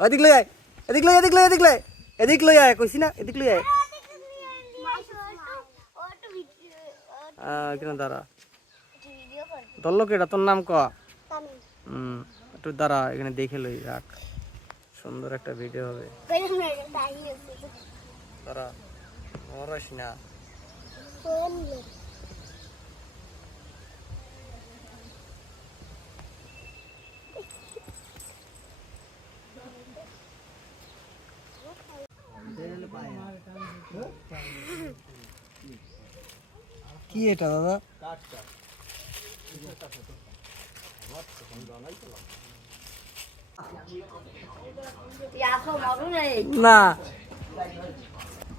এদিক লই আয়, এদিক লই, এদিক লই, এদিক লই, এদিক লই আয়, কইছি না এদিক লই আয়। এখানে দাঁড়া, ধরলো কেটা, তোর নাম ক? একটু দাঁড়া, এখানে দেখে লই রাখ, সুন্দর একটা ভিডিও হবে। দাঁড়া, মরাস না। কি এটা দাদা? না,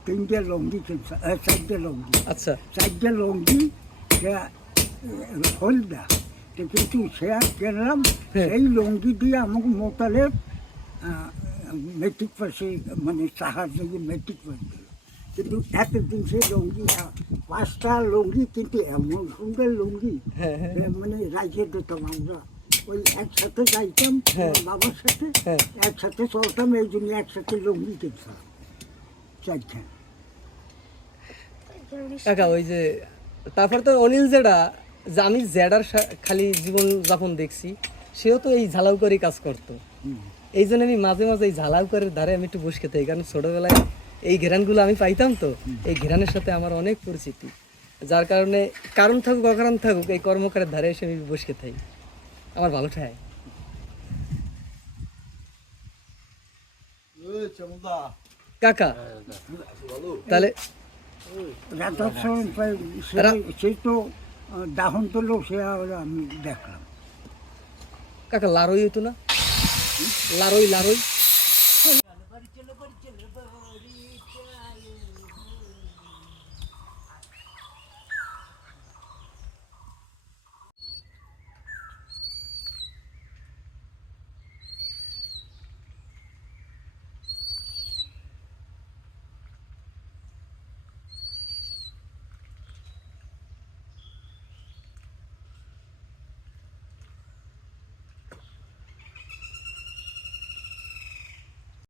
তিনটে লঙ্গি কিনছে, চারটে লঙ্গি, আচ্ছা চারটে লঙ্গি হলদা, কিন্তু সে কিনলাম সেই লঙ্গি দিয়ে আমাকে মোতালে মেট্রিক পাশে মানে সাহায্য মেট্রিক পাস দিল। কিন্তু এতদিন সে লঙ্গি 5টা লঙ্গি, কিন্তু এমন সুন্দর লঙ্গি মানে রাইজে দিতাম আমরা, ওই একসাথে যাইতাম বাবার সাথে, একসাথে চলতাম, এই জন্য একসাথে লঙ্গি কিনতাম চারটা। কাকা ওই যে তারপর তো অনিল জেডা, যে আমি জেডার খালি জীবন যাপন দেখছি, সেও তো এই ঝালাউ করে কাজ করতো। এই জন্য আমি মাঝে মাঝে এই ঝালাউ করে ধারে আমি একটু বসে খেতে, কারণ ছোটবেলায় এই ঘেরানগুলো আমি পাইতাম, তো এই ঘেরানের সাথে আমার অনেক পরিচিতি, যার কারণে কারণ থাকুক অকারণ থাকুক এই কর্মকারের ধারে এসে আমি বসে খেতে আমার ভালো ঠায়। কাকা তাহলে সে তো দাহন তুলো, সে আমি দেখলাম। কাকা লারই হইতো না? লারই লারই